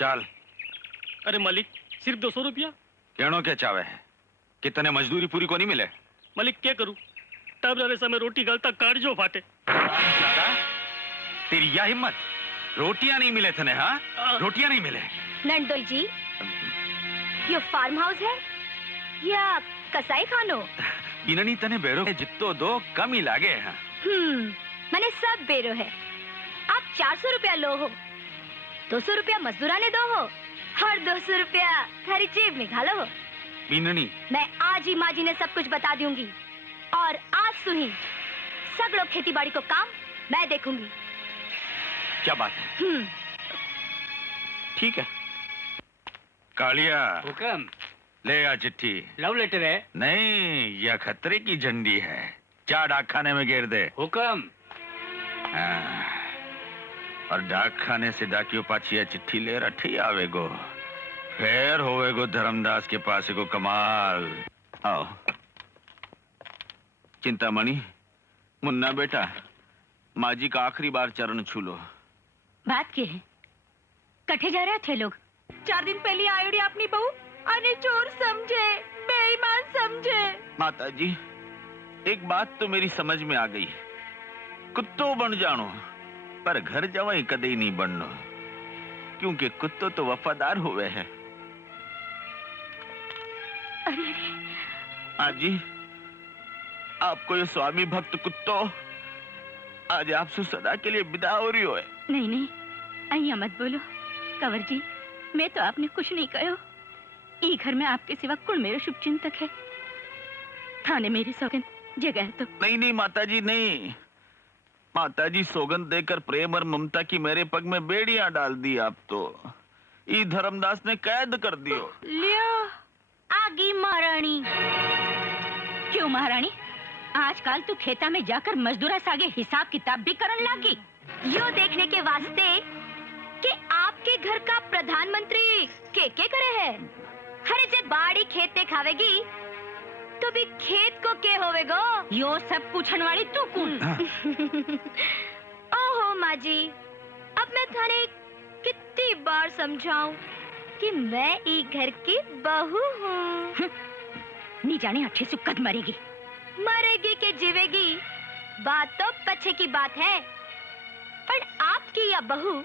चल। अरे मालिक, सिर्फ 200 रुपया। कहनो क्या चावे है? कितने मजदूरी पूरी को नहीं मिले? मालिक क्या करूं, तब जाने समय रोटी गलता काट जो फाटे। तेरी यह हिम्मत, रोटियां नहीं मिले थे? हाँ, रोटियां नहीं मिले। नंदोई जी, ये फार्म हाउस है या कसाई खानो? इन्हीं तने बेरो जितो दो कम ही लागे हैं। मैंने सब बेरो है। आप 400 रुपया लो हो, 200 रुपया मजदूराने दो हो और 200 रुपया थारी जेब में घालो हो। बीननी, मैं आज ही माँ जी ने सब कुछ बता दूंगी और आज सुनी सगड़ो खेती बाड़ी को काम मैं देखूंगी। क्या बात है? ठीक है। कालिया, हुक्म। ले आ चिट्ठी। लव लेटर है? नहीं, यह खतरे की झंडी है। क्या डाकखाने में घेर दे। हुक्म। और डाकखाने से डाकियो पाछी यह चिट्ठी ले रठी आवेगो, फिर होवेगो धर्मदास के पास को कमाल। आओ। चिंतामणि, मुन्ना बेटा, माँ जी का आखिरी बार चरण छू लो। बात क्या है? कठे जा रहे थे लोग? 4 दिन पहले आयोड़ी अपनी बहू अने चोर समझे, बेईमान समझे। माता जी, एक बात तो मेरी समझ में आ गई। कुत्तो बन जानो, पर घर जवाई कदे नहीं बननो, क्योंकि कुत्तो तो वफादार हुए हैं। अरे माँ जी, आपको ये स्वामी भक्त कुत्तो आज आपसे सदा के लिए विदा हो रही हो। नहीं नहीं, अहिया मत बोलो कंवर जी, मैं तो आपने कुछ नहीं कहो। ई घर में आपके सिवा कौन मेरा शुभ चिंतक है? थाने मेरी सौगंध जगह तो। नहीं नहीं माता जी, नहीं। माता जी, सौगंध देकर प्रेम और ममता की मेरे पग में बेड़ियां डाल दी आप तो। ई धर्मदास ने कैद कर दियो। लियो आगी महारानी। क्यों महारानी? आजकल तू खेता में जाकर मजदूरा सागे हिसाब किताब भी करने लगी, यो देखने के वास्ते कि आपके घर का प्रधानमंत्री के करे है। हरे जे बाड़ी खेते खावेगी तो भी खेत को के होवेगो? यो सब पूछन वाली तू कौन? ओहो माँ जी, अब मैं थाने कितनी बार समझाऊं कि मैं ई घर की बहू हूँ। नहीं जाने अच्छे से कद मरेगी। मरेगी के जीवेगी बात तो पछे की बात है, पर आपकी यह बहू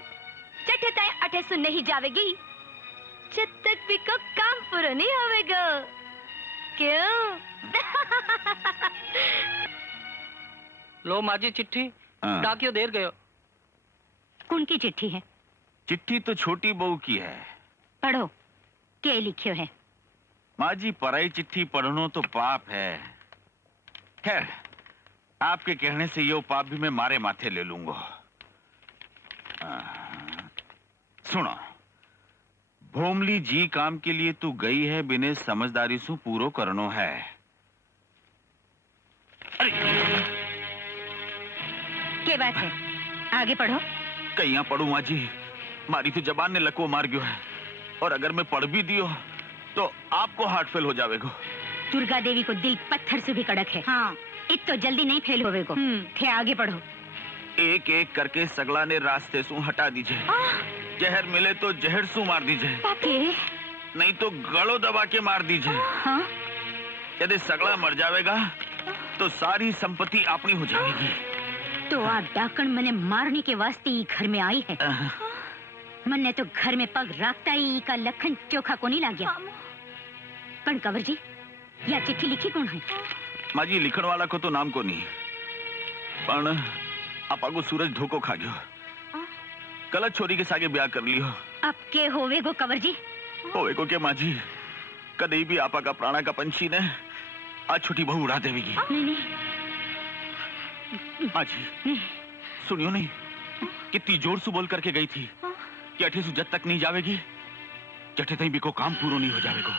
चटताए अठे से नहीं जावेगी जब तक भी को काम पूरा नहीं होवेगा। क्यों? लो माजी चिट्ठी, डाकियो देर गयो। कौन की चिट्ठी है? चिट्ठी तो छोटी बहू की है। पढ़ो, क्या लिखियो है? माँ जी, पराई चिट्ठी पढ़नो तो पाप है। खैर, आपके कहने से यो पाप भी मैं मारे माथे ले लूंगा। सुनो, भोमली जी काम के लिए तू गई है, बिने समझदारी से पूरो करनो है। अरे क्या बात है? आगे पढ़ो। कहीं पढ़ू माँ जी, मारी तो जबान ने लकवो मार गयो है, और अगर मैं पढ़ भी दियो तो आपको हार्ट फेल हो जावेगो। दुर्गा देवी को दिल पत्थर से भी कड़क है। हाँ, इत तो जल्दी नहीं फेल होवेगो। थे आगे पढ़ो। एक एक करके सगला ने रास्ते से हटा दीजिए। जहर मिले तो जहर सु मार दीजिए, नहीं तो गलो दबा के मार दीजिए। हाँ? यदि सगला मर जावेगा तो सारी संपत्ति अपनी हो जाएगी। तो आप डाकण मने मारने के वास्ते ही घर में आई है। मन्ने तो घर में पग रखता ही का लखन चोखा को नहीं लाग गया। पण कंवर जी, यह चिट्ठी लिखी कौन है? माँ जी, लिखण वाला को तो नाम को नहीं, पण आपा को सूरज धोखो खा गयो। गलत छोरी के सागे ब्याह कर लियो। अब के होवेगो कंवर जी? होवेगो के माँ जी, कदे भी आपा का प्राणा का पंछी ने आज छोटी बहू उड़ा देवेगी। नहीं माँ जी, सुनियो नहीं, कितनी जोर से बोल करके गई थी कि अठे से जब तक नहीं जावेगी जठे तई भी को काम पूरा नहीं हो जावेगो।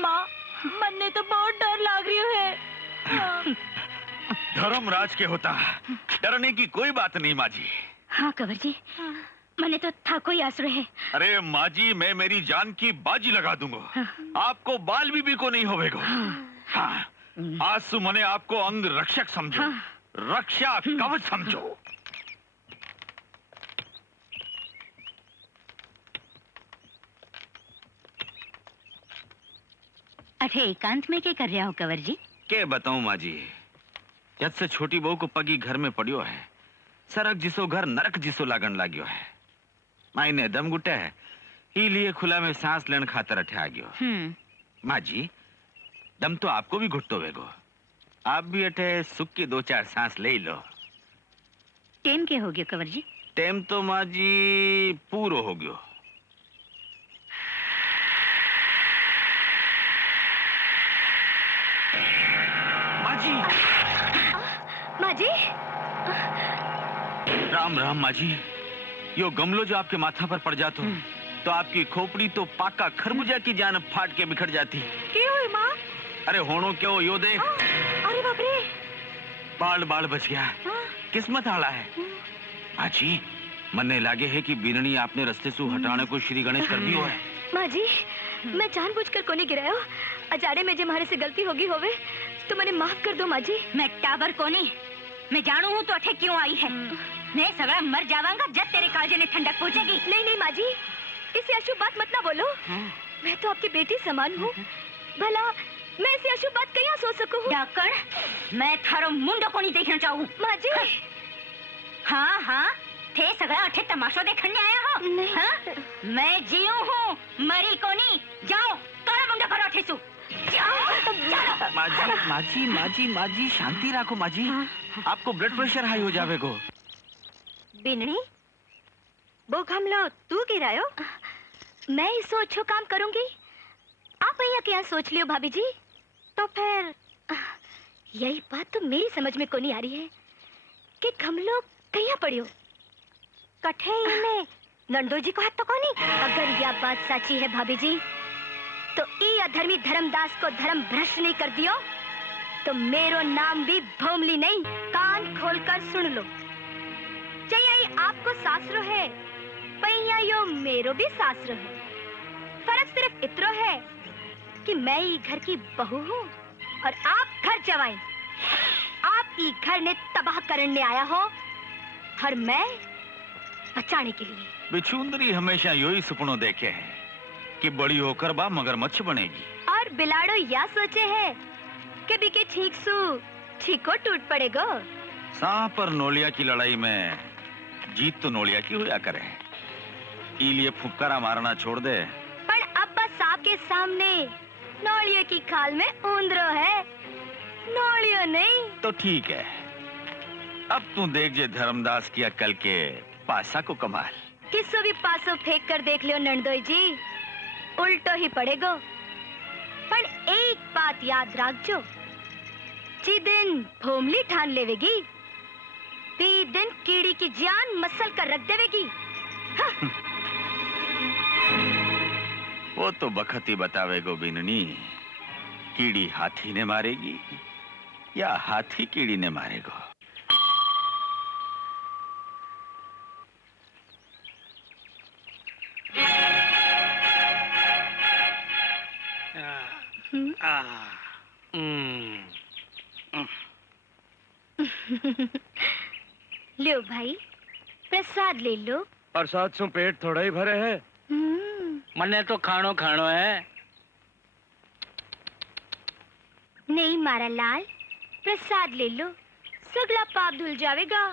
माँ, मन्ने तो बहुत डर लाग रही है। धर्मराज के होता, डरने की कोई बात नहीं माँ जी। हाँ कंवर जी, मने तो था कोई आश्रय है। अरे माँ जी, मैं मेरी जान की बाजी लगा दूंगा। आपको बाल भी को नहीं होवेगो। हाँ, आज से मने आपको अंग रक्षक समझो। रक्षा कवच समझो। अठे एकांत में क्या कर रहा हो कंवर जी? के बताऊं माँ जी, जब से छोटी बहू को पगी घर में पड़ियो है, सरक जिसो घर नरक जिसो लागण लाग्यो है। मायने दम गुटे है, ही लिए खुला में सांस लेने खातर अठे आ गयो। माँ जी, दम तो आपको भी घुटतो वेगो, आप भी अठे सुख की 2-4 सांस ले लो। टेम के हो गयो कंवर जी? टेम तो माँ जी पूरो हो गयो। माँ जी, माँ जी, राम राम माँ जी, यो गमलो जो आपके माथा पर पड़ जातो तो आपकी खोपड़ी तो पाका खरबूजा की जान फाट के बिखर जाती। क्यों हुई माँ? अरे होनो क्यों यो दे, अरे बाप रे, बाल बाल बच गया, किस्मत आला है। माँ जी, मन्ने लागे है कि बीरणी आपने रस्ते से हटाने को श्री गणेश कर दियो है। माँ जी, मैं जानबूझकर कोनी गिरायो, अजाड़े में जे मारे से गलती होगी होवे तो मैंने माफ कर दो माँ जी। मैं टाबर कोनी, मैं जानू हूँ तो अठे क्यों आई है। मैं सगड़ा मर जावांगा जब तेरे कालजे ने ठंडक पहुँचेगी। नहीं नहीं माँ जी, इसे अशुभ बात मत ना बोलो। मैं तो आपकी बेटी समान हूँ, भला मैं इसे अशुभ बात कहीं सोच सकूँ? डाकण, मैं थारो मुंडो को नहीं देखना चाहूँ। माँ जी, हाँ हाँ, थे सगड़ा अठे तमाशो देखने आया हो? नहीं। हाँ? मैं जियो हूँ, मरी को नहीं। जाओ, तारा मुंडो करो अठे सु। जाओ, माँ जी, शांति रखो माँ जी, आपको ब्लड प्रेशर हाई हो जावेगो। बिननी, वो घमलो तू गिरायो? मैं ही सोचो काम करूंगी, आप भैया क्या सोच लियो भाभी जी? तो फिर यही बात तो मेरी समझ में को नहीं आ रही है कि घमलो कहीं पड़ियो कठे में नंदो जी को हाथ तो कोनी। अगर यह बात सच्ची है भाभी जी, तो ई अधर्मी धर्मदास को धर्म भ्रष्ट नहीं कर दियो तो मेरो नाम भी भोमली नहीं। कान खोलकर सुन लो, चाहिए आपको सासरो है, पैया यो मेरो भी सासरो है। फर्क सिर्फ इतना है कि मैं ही घर की बहू हूँ और आप घर जवाई। आप ही घर ने तबाह करने आया हो और मैं बचाने के लिए। बिछुंदरी हमेशा यो ही सपनों देखे हैं कि बड़ी होकर बा मगरमच्छ बनेगी। और बिलाड़ो यह सोचे है कि बिके ठीक को टूट पड़ेगा। सांप और नोलिया की लड़ाई में जीत तो नोलिया की हुआ करे, इलिए फुफकारा मारना छोड़ दे। पर अब बस सांप के सामने नोलिया की खाल में ऊंदरो है, नोलियो नहीं। तो ठीक है, अब तू देख जे धर्मदास की अक्ल के पासा को कमाल। किसो भी पासो फेंक कर देख लियो नंदोई जी, उल्टो ही पड़ेगो। पर एक बात याद रखजो, जी दिन भोमली ठान लेवेगी, ती दिन कीड़ी की जान मसल कर रख देवेगी। हाँ। वो तो बखत ही बतावेगो बिननी, कीड़ी हाथी ने मारेगी या हाथी कीड़ी ने मारेगो। लो भाई, प्रसाद ले लो। प्रसाद से पेट थोड़ा ही भरे है। मने तो खानो खानो है। नहीं मारा लाल, प्रसाद ले लो, सगला पाप धुल जावेगा।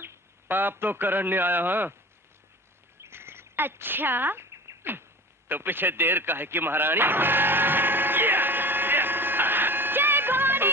पाप तो करण नहीं आया। हाँ अच्छा, तो पीछे देर का है कि महारानी। जय भवानी।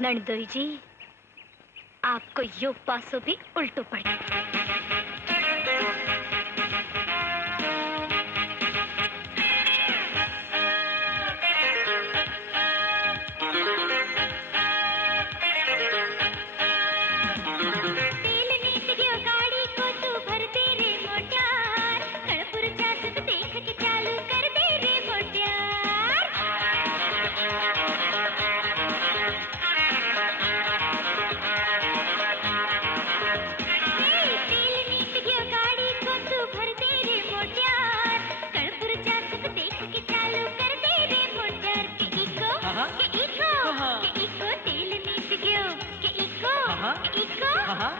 नंदोई जी, आपको यो पासो भी उल्टो पड़े। तेल नीत गयो गाड़ी को तू भर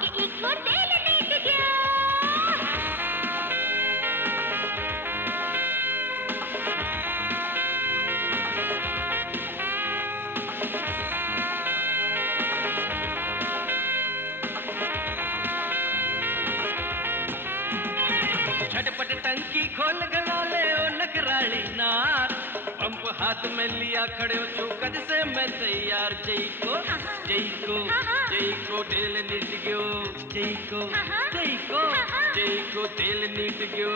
कि इको तेल नीट गया। झटपट टंकी खोल गला ले ओ नकराली नार, पंप हाथ में लिया खड़े हो चौकद से मैं तैयार। जई को तेल नीट गयो, जई को तेल नीट गयो।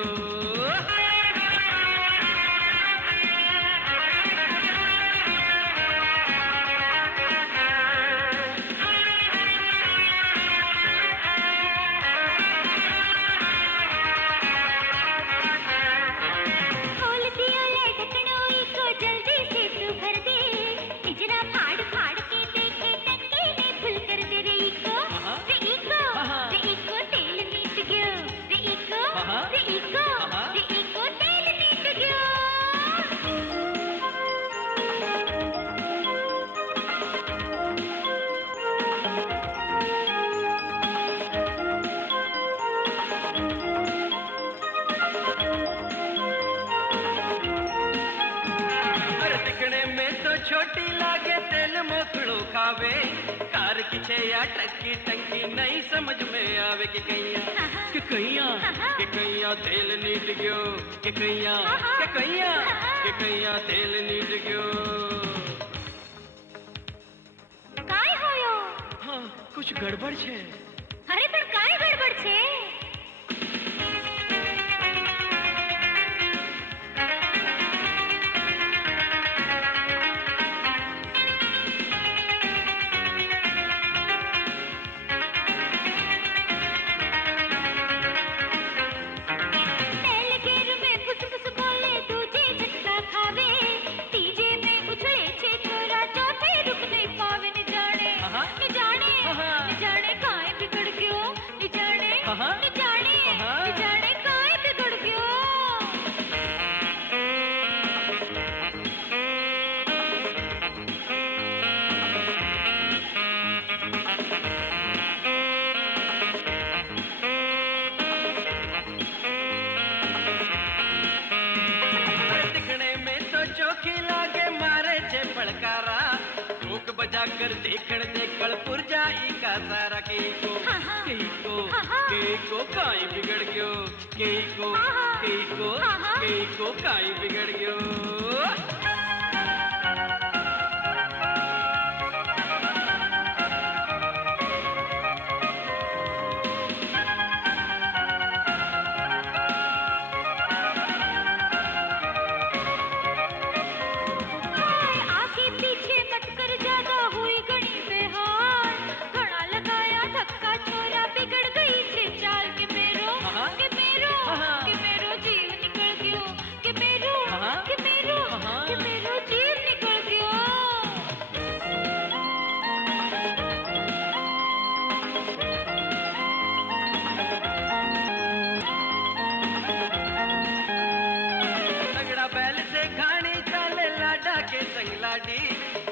छोटी लागे तेल मोकड़ो खावे, कार किछे या टक्की टंकी नहीं समझ में आवे कि कहिया तेल नीट गयो, कि कहिया तेल नीट गयो। काय होयो? हाँ, कुछ गड़बड़ छे। अरे पर काय गड़बड़ छे? बजा कर देखण पुरजाई का सारा के को काई बिगड़ गयो, के को काई बिगड़ गयो।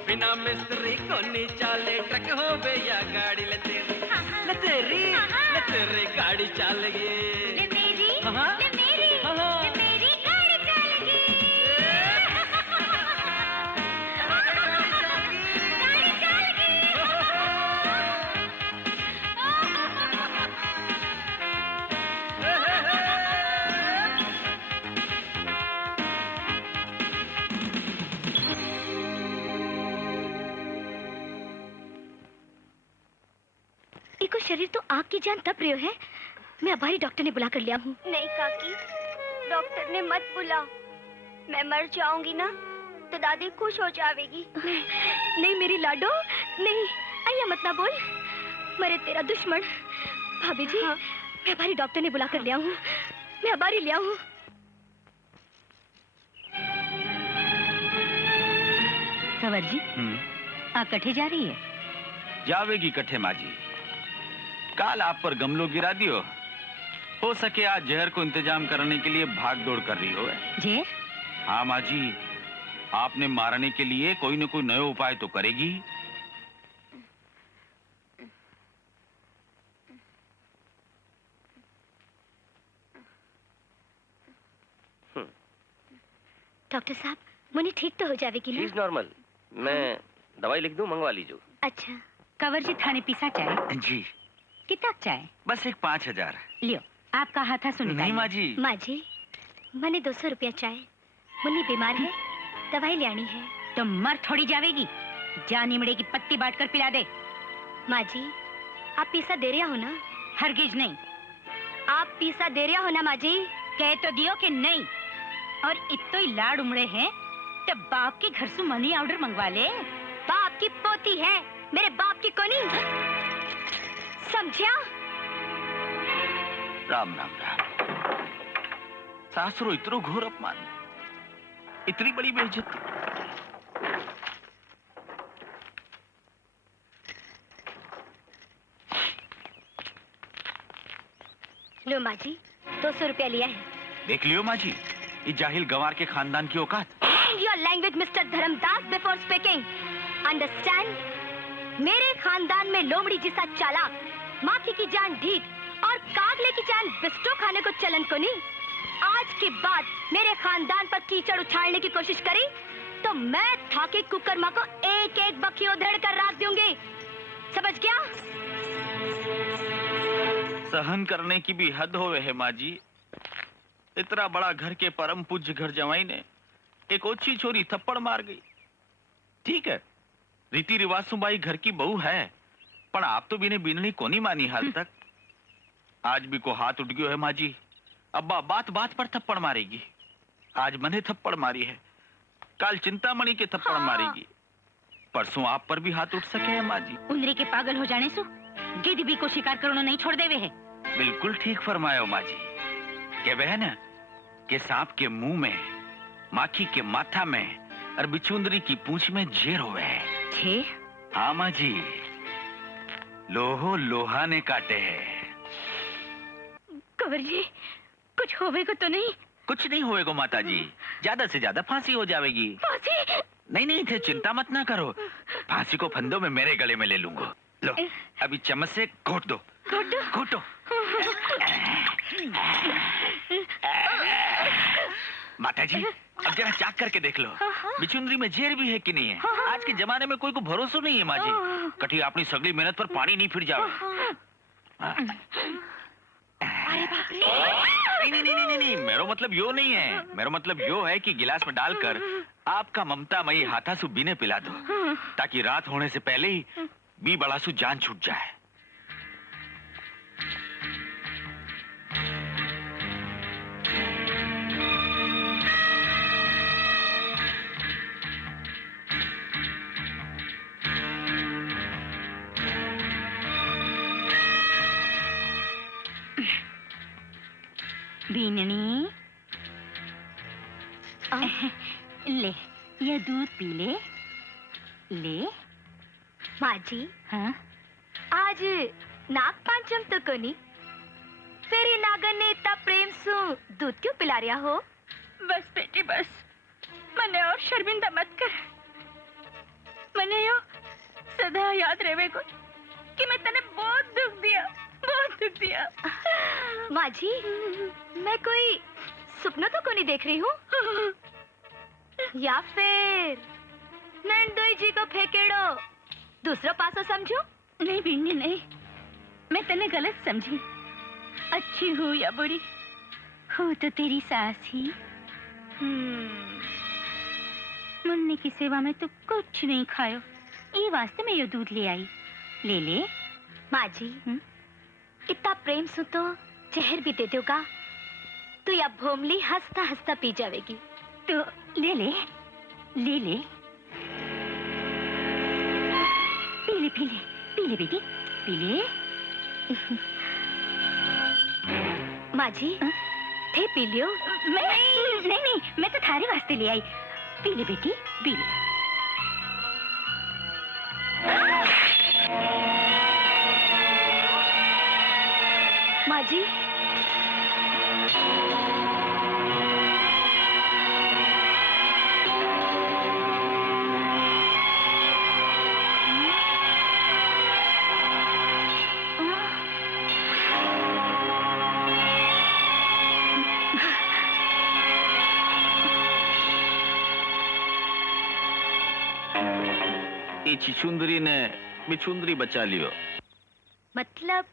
बिना मिस्त्री को नी चाले, ट्रक हो बे या गाड़ी ले तेरी गाड़ी चल गई। ले मेरी गाड़ी चल गई। गाड़ी चल गई। इको शरीर तो आग की जान तप रहे है। मैं अभारी डॉक्टर ने बुला कर लिया हूँ। नहीं काकी, डॉक्टर ने मत बुला। मैं मर जाऊंगी ना तो दादी खुश हो जाएगी। नहीं मेरी लाडो, नहीं अय्या मत ना बोल। मरे तेरा दुश्मन। भाभी जी, हाँ? मैं अभारी डॉक्टर ने बुला कर लिया हूँ। मैं अभारी लिया हूँ। कंवर जी, आ कठे जा रही है? जावेगी कठे माँ जी। काल आप पर गमलो गिरा दियो, हो सके आज जहर को इंतजाम करने के लिए भाग दौड़ कर रही हो। जहर? हाँ माँ जी, आपने मारने के लिए कोई न कोई नया उपाय तो करेगी। डॉक्टर साहब मुन्नी ठीक तो हो जाएगी शी ना? Is normal. मैं दवाई लिख दूं, मंगवा लीजिए। अच्छा कंवर जी थाने पीसा चाय जी कितना चाय बस एक 5,000। लियो आपका हाथा सुन नहीं माँ जी। माँ जी मैंने 200 रुपया चाहे। मुन्नी बीमार है, दवाई ले आनी है। तो मर थोड़ी जावेगी, जा निमड़े की पत्ती बांट कर पिला दे। माँ जी आप पीसा दे रहा हो ना? हरगिज नहीं। आप पीसा दे रहा हो ना माँ जी? कह तो दियो कि नहीं। और इतो ही लाड़ उमड़े हैं तो बाप के घर से मनी ऑर्डर मंगवा ले। बाप की पोती है, मेरे बाप की कोनी, समझा? राम राम राम। सासुरो इतरो घोर अपमान, इतनी बड़ी बेइज्जती। लो माँ जी 200 रुपया लिया है। देख लियो माँ जी, ये जाहिल गंवार के खानदान की औकात। Mind your language, Mr. Dharmdas, before speaking. Understand? मेरे खानदान में लोमड़ी जिसा चालाक, माखी की जान ढीठ और कागले की जान बिस्टो खाने को चलन को नहीं। आज के बाद मेरे खानदान पर कीचड़ उछालने की कोशिश करी तो मैं थाके कुकर माँ को एक एक बखी उधेड़ कर राख दूंगी, समझ गया? सहन करने की भी हद होवे है माँ जी। इतना बड़ा घर के परम पूज्य घर जवाई ने एक ओछी छोरी थप्पड़ मार गई। ठीक है, रीति रिवाज सुबाई घर की बहू है, पर आप तो बिने बिननी को नहीं मानी हाल तक। आज भी को हाथ उठ गयो है माँ जी। अब्बा बात बात पर थप्पड़ मारेगी। आज मने थप्पड़ मारी है, कल चिंतामणि के थप्पड़ मारेगी, परसों आप पर भी हाथ उठ सके है माँ जी। उनरे के पागल हो जाने से गिद्ध भी को शिकार करना नहीं छोड़ देवे है। बिल्कुल ठीक फरमायो माँ जी। के बहन के सांप के मुंह में, माखी के माथा में और बिचुंदरी की पूंछ में जेर होवे है। छे? हाँ माँ जी, लोहो लोहा ने काटे है। कंवर जी कुछ होवे को तो नहीं? कुछ नहीं होएगा माता जी, ज्यादा से ज्यादा फांसी हो जाएगी। फांसी? नहीं नहीं थे, चिंता मत ना करो, फांसी को फंदों में मेरे गले में ले लूंगा। लो अभी चम्मच से घोट दो। घोटो। माता जी अब जरा चाक करके देख लो, बिचुंदरी में जेर भी है कि नहीं है। आज के जमाने में कोई को भरोसा नहीं है माँ जी, कठी अपनी सगली मेहनत पर पानी नहीं फिर जाओ। नहीं, मेरा मतलब यो नहीं है। मेरा मतलब यो है कि गिलास में डालकर आपका ममतामयी हाथासु बीने पिला दो, ताकि रात होने से पहले ही बी बड़ासु जान छूट जाए। बीननी ले ये दूध पी ले। ले माँ जी हाँ? आज नाग पांचम तो कोनी, फिर ये नागन ने इतना प्रेम सु दूध क्यों पिला रहा हो? बस बेटी बस, मने और शर्मिंदा मत कर। मने यो सदा याद रहे को कि मैं तने बहुत दुख दिया, बहुत दुख दिया। माँ जी मैं कोई सपना तो को नहीं देख रही हूँ, या फिर नंदोई जी को फेंकेड़ो दूसरा पासा समझो? नहीं बिन्नी नहीं, मैं तने गलत समझी। अच्छी हूँ या बुरी हूँ तो तेरी सास ही। मुन्नी की सेवा में तो कुछ नहीं खायो, ये वास्ते में ये दूध ले आई। ले ले। माँ जी इतना प्रेम सु तो जहर भी दे दोगा तो या भोमली हंसता हंसता पी जाएगी। तो ले ले, ले ले, पी ले, पी ले, पी ले बेटी, पी ले। माँ जी थे पी लियो। मैं नहीं, मैं तो थारे वास्ते ले आई। पी ले बेटी, पी ले। माँ जी ये छिछुंदरी ने बिछुंदरी बचा लियो। मतलब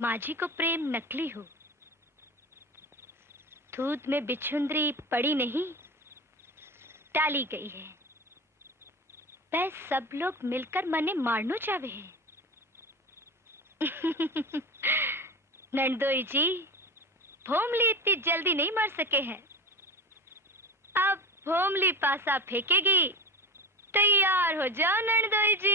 माझी को प्रेम नकली हो, दूध में बिछुंदरी पड़ी नहीं, डाली गई है। वह सब लोग मिलकर मने मारनो चाहे हैं। नंदोई जी, भोमली इतनी जल्दी नहीं मर सके हैं। अब भोमली पासा फेंकेगी, तैयार हो जाओ नंदोई जी।